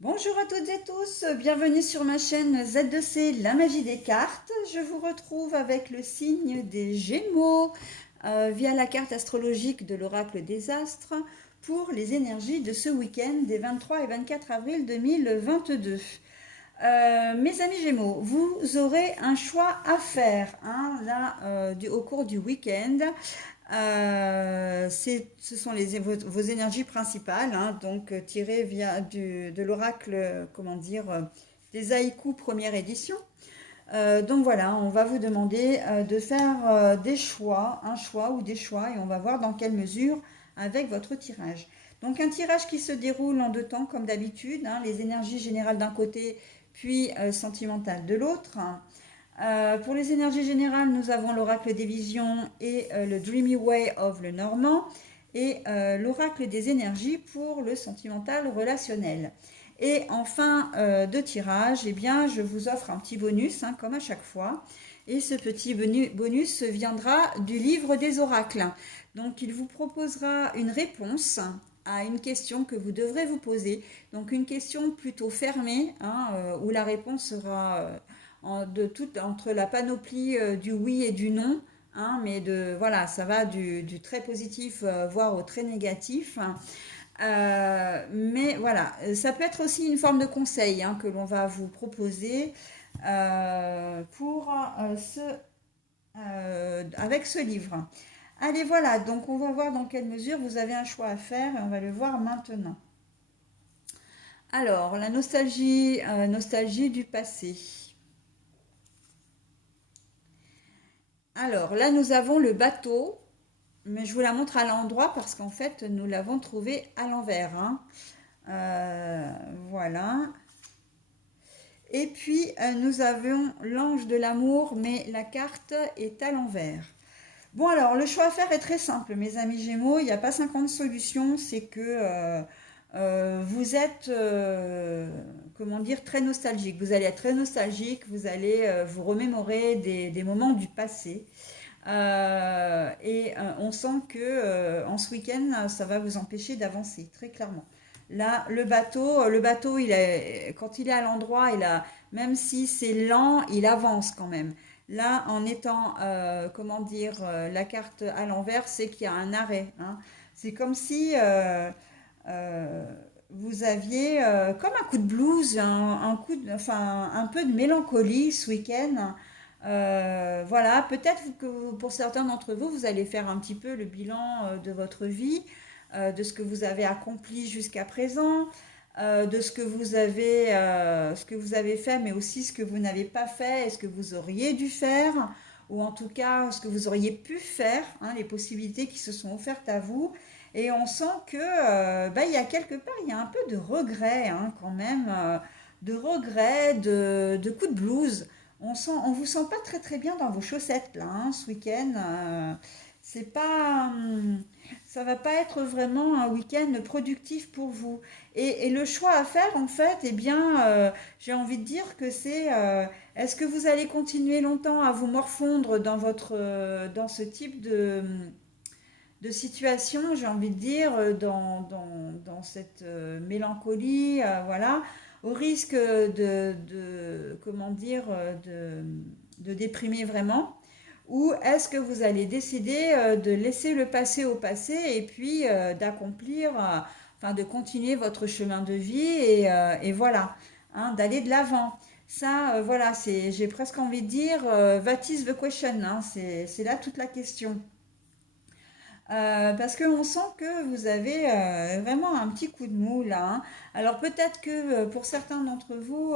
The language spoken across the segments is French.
Bonjour à toutes et tous, bienvenue sur ma chaîne Z2C, la magie des cartes. Je vous retrouve avec le signe des Gémeaux via la carte astrologique de l'oracle des astres pour les énergies de ce week-end des 23 et 24 avril 2022. Mes amis Gémeaux, vous aurez un choix à faire au cours du week-end. Ce sont vos énergies principales, hein, donc tirées de l'oracle, comment dire, des haïkus première édition. Donc voilà, on va vous demander de faire des choix, un choix ou des choix, et on va voir dans quelle mesure avec votre tirage. Donc un tirage qui se déroule en deux temps comme d'habitude, hein, les énergies générales d'un côté, puis sentimentales de l'autre. Pour les énergies générales, nous avons l'oracle des visions et le Dreamy Way of le Normand et l'oracle des énergies pour le sentimental relationnel. Et en fin de tirage, eh bien, je vous offre un petit bonus, hein, comme à chaque fois. Et ce petit bonus viendra du livre des oracles. Donc, il vous proposera une réponse à une question que vous devrez vous poser. Donc, une question plutôt fermée, hein, où la réponse sera entre la panoplie du oui et du non. Hein, mais voilà, ça va du très positif, voire au très négatif. Mais voilà, ça peut être aussi une forme de conseil, hein, que l'on va vous proposer avec ce livre. Allez, voilà, donc on va voir dans quelle mesure vous avez un choix à faire et on va le voir maintenant. Alors, la nostalgie, nostalgie du passé. Alors là, nous avons le bateau, mais je vous la montre à l'endroit parce qu'en fait, nous l'avons trouvé à l'envers, hein. Euh, voilà. Et puis, nous avons l'ange de l'amour, mais la carte est à l'envers. Bon, alors, le choix à faire est très simple, mes amis Gémeaux. Il n'y a pas 50 solutions. C'est que vous êtes, comment dire, très nostalgique. Vous allez être très nostalgique. Vous allez vous remémorer des moments du passé. On sent que en ce week-end, ça va vous empêcher d'avancer, très clairement. Là, le bateau, quand il est à l'endroit, même si c'est lent, il avance quand même. Là, en étant, comment dire, la carte à l'envers, c'est qu'il y a un arrêt, hein. C'est comme si euh, vous aviez comme un coup de blues, enfin, un peu de mélancolie ce week-end. Voilà, peut-être que pour certains d'entre vous, vous allez faire un petit peu le bilan de votre vie, de ce que vous avez accompli jusqu'à présent, de ce que vous avez fait, mais aussi ce que vous n'avez pas fait et ce que vous auriez dû faire, ou en tout cas ce que vous auriez pu faire, hein, les possibilités qui se sont offertes à vous. Et on sent que, il y a quelque part, il y a un peu de regret, hein, quand même, de regret, de coup de blues. On vous sent pas très très bien dans vos chaussettes là, hein, ce week-end. C'est pas, ça va pas être vraiment un week-end productif pour vous. Et le choix à faire en fait, eh bien, j'ai envie de dire que c'est, est-ce que vous allez continuer longtemps à vous morfondre dans ce type de situation, j'ai envie de dire, dans cette mélancolie, voilà, au risque comment dire, de déprimer vraiment, ou est-ce que vous allez décider de laisser le passé au passé et puis enfin de continuer votre chemin de vie et voilà, hein, d'aller de l'avant. Ça, voilà, j'ai presque envie de dire, that is the question, hein, c'est là toute la question. Parce qu'on sent que vous avez vraiment un petit coup de mou là, hein. Alors peut-être que pour certains d'entre vous,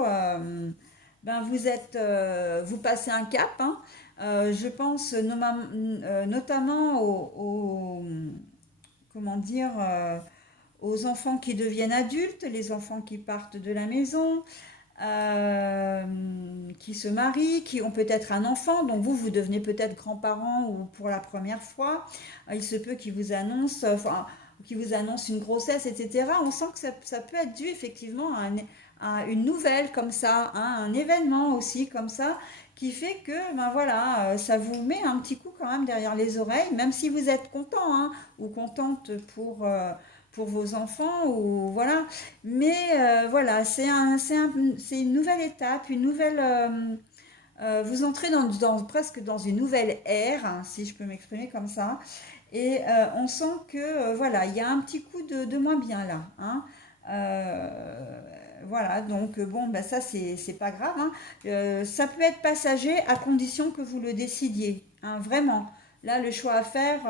vous passez un cap, hein. Je pense notamment comment dire, aux enfants qui deviennent adultes, les enfants qui partent de la maison, euh, qui se marient, qui ont peut-être un enfant, donc vous devenez peut-être grands-parents ou pour la première fois. Il se peut qu'ils vous annoncent, enfin, qu'ils vous annoncent une grossesse, etc. On sent que ça peut être dû effectivement à une nouvelle comme ça, hein, un événement aussi comme ça, qui fait que, ben voilà, ça vous met un petit coup quand même derrière les oreilles, même si vous êtes content, hein, ou contente pour vos enfants ou voilà. Mais voilà, c'est une nouvelle étape, une nouvelle. Vous entrez presque dans une nouvelle ère, hein, si je peux m'exprimer comme ça. Et on sent que voilà, il y a un petit coup de moins bien là, hein. Euh, voilà, donc bon, bah, ça c'est pas grave, hein. Ça peut être passager à condition que vous le décidiez, hein, vraiment. Là, le choix à faire,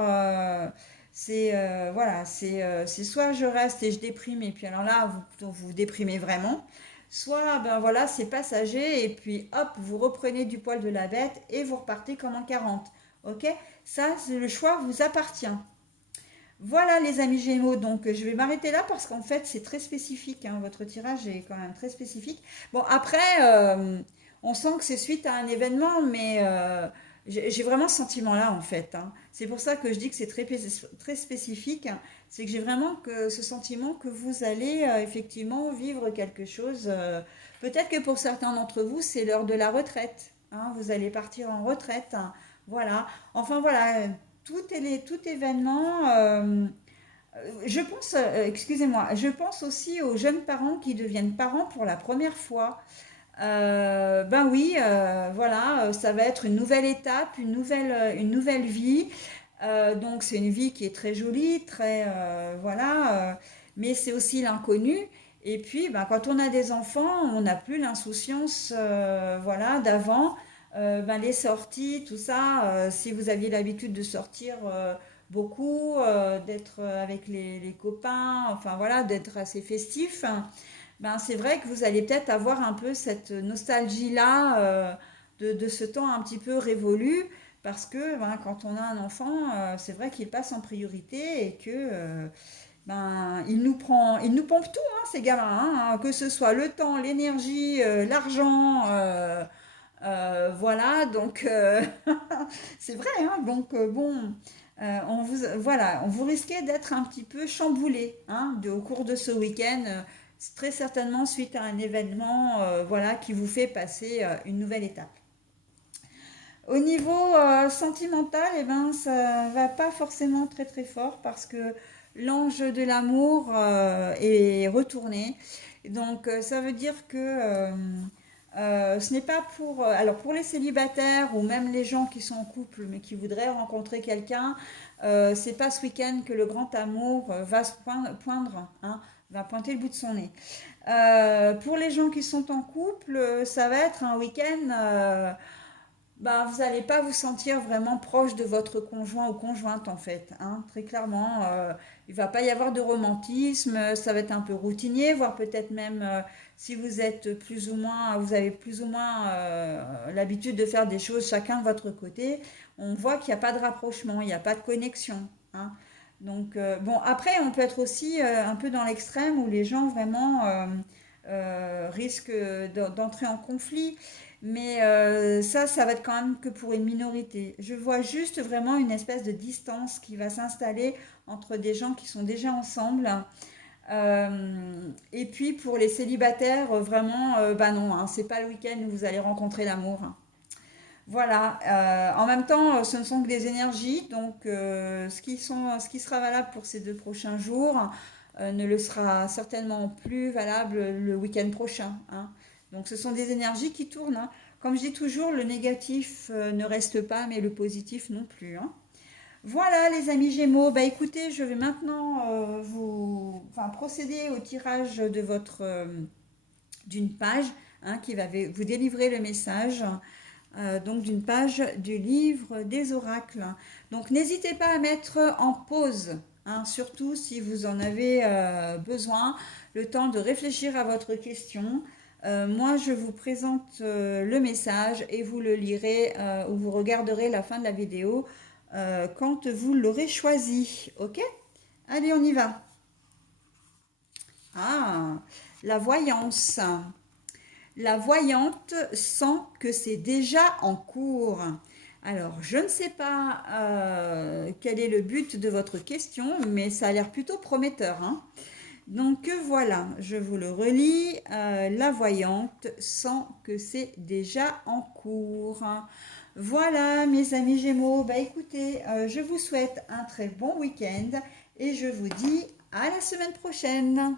c'est voilà, c'est soit je reste et je déprime et puis alors là vous déprimez vraiment, soit ben voilà c'est passager et puis hop vous reprenez du poil de la bête et vous repartez comme en 40. Ok, ça c'est le choix vous appartient. Voilà les amis Gémeaux, donc je vais m'arrêter là parce qu'en fait c'est très spécifique, hein, votre tirage est quand même très spécifique. Bon après, on sent que c'est suite à un événement, mais j'ai vraiment ce sentiment-là en fait, hein. C'est pour ça que je dis que c'est très spécifique, hein. C'est que j'ai vraiment ce sentiment que vous allez effectivement vivre quelque chose. Peut-être que pour certains d'entre vous c'est l'heure de la retraite, hein, vous allez partir en retraite, hein, voilà. Enfin voilà, tout événement. Je pense, excusez-moi, je pense aussi aux jeunes parents qui deviennent parents pour la première fois. Ben oui, voilà, ça va être une nouvelle étape, une nouvelle vie. Donc c'est une vie qui est très jolie, très voilà, mais c'est aussi l'inconnu. Et puis, ben, quand on a des enfants, on n'a plus l'insouciance, voilà, d'avant. Ben, les sorties, tout ça. Si vous aviez l'habitude de sortir beaucoup, d'être avec les copains, enfin voilà, d'être assez festif, hein, ben, c'est vrai que vous allez peut-être avoir un peu cette nostalgie-là de ce temps un petit peu révolu, parce que ben, quand on a un enfant, c'est vrai qu'il passe en priorité et que ben, il nous pompe tout, hein, ces gamins, hein, que ce soit le temps, l'énergie, l'argent, voilà, donc c'est vrai, hein, donc bon, voilà, on vous risquez d'être un petit peu chamboulé, hein, au cours de ce week-end, très certainement suite à un événement, voilà, qui vous fait passer une nouvelle étape. Au niveau sentimental, eh ben, ça va pas forcément très très fort parce que l'ange de l'amour est retourné. Donc ça veut dire que ce n'est pas pour... alors pour les célibataires ou même les gens qui sont en couple mais qui voudraient rencontrer quelqu'un, c'est pas ce week-end que le grand amour va se poindre, hein, va pointer le bout de son nez. Pour les gens qui sont en couple, ça va être un week-end... bah, vous n'allez pas vous sentir vraiment proche de votre conjoint ou conjointe en fait, hein, très clairement. Il ne va pas y avoir de romantisme, ça va être un peu routinier, voire peut-être même si vous êtes plus ou moins, vous avez plus ou moins l'habitude de faire des choses chacun de votre côté, on voit qu'il n'y a pas de rapprochement, il n'y a pas de connexion, hein. Donc bon, après on peut être aussi un peu dans l'extrême où les gens vraiment risquent d'entrer en conflit. Mais ça va être quand même que pour une minorité. Je vois juste vraiment une espèce de distance qui va s'installer entre des gens qui sont déjà ensemble. Et puis pour les célibataires, vraiment, bah non, hein, c'est pas le week-end où vous allez rencontrer l'amour, hein. Voilà. En même temps, ce ne sont que des énergies, donc ce qui sera valable pour ces 2 prochains jours ne le sera certainement plus valable le week-end prochain, hein. Donc ce sont des énergies qui tournent, hein. Comme je dis toujours, le négatif ne reste pas, mais le positif non plus, hein. Voilà les amis Gémeaux, bah écoutez, je vais maintenant enfin, procéder au tirage de d'une page, hein, qui va vous délivrer le message donc d'une page du livre des oracles. Donc n'hésitez pas à mettre en pause, hein, surtout si vous en avez besoin, le temps de réfléchir à votre question. Moi, je vous présente le message et vous le lirez ou vous regarderez la fin de la vidéo quand vous l'aurez choisi. Ok? Allez, on y va. Ah, la voyance. La voyante sent que c'est déjà en cours. Alors, je ne sais pas quel est le but de votre question, mais ça a l'air plutôt prometteur, hein. Donc voilà, je vous le relis. La voyante sent que c'est déjà en cours. Voilà, mes amis Gémeaux. Bah écoutez, je vous souhaite un très bon week-end et je vous dis À la semaine prochaine.